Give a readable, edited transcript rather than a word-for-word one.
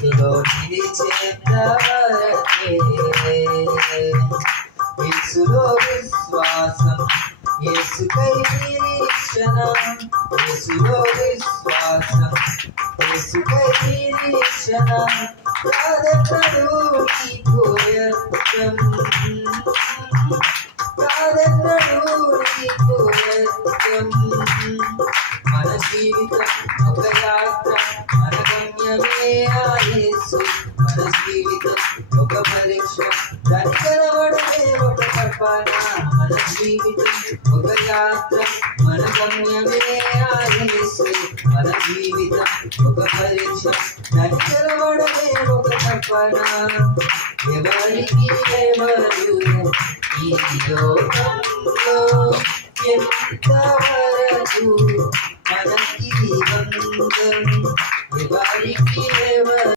యేసులో నిలిచేంతవరకే యేసులో విశ్వాసం యేసుకై నిరీక్షణ యేసులో విశ్వాసం యేసుకై నిరీక్షణ కాదెన్నడూ నీకు వ్యర్థం కాదెన్నడూ నీకు వ్యర్థం మన జీవితం ఒక యాత్ర మన గమ్యమే ఆ యేసు మన జీవితం ఒక పరీక్ష దాని కనబడమే ఒక తపన మన జీవితం ఒక యాత్ర మన గమ్యమే ఆ యేసు మన జీవితం ఒక పరీక్ష దాని కనబడమే ఒక తపన ఎవరికి ఎవరు ఈ లోకంలో ఎంతవరకు మనకి బంధం ఎవరికి ఎవరు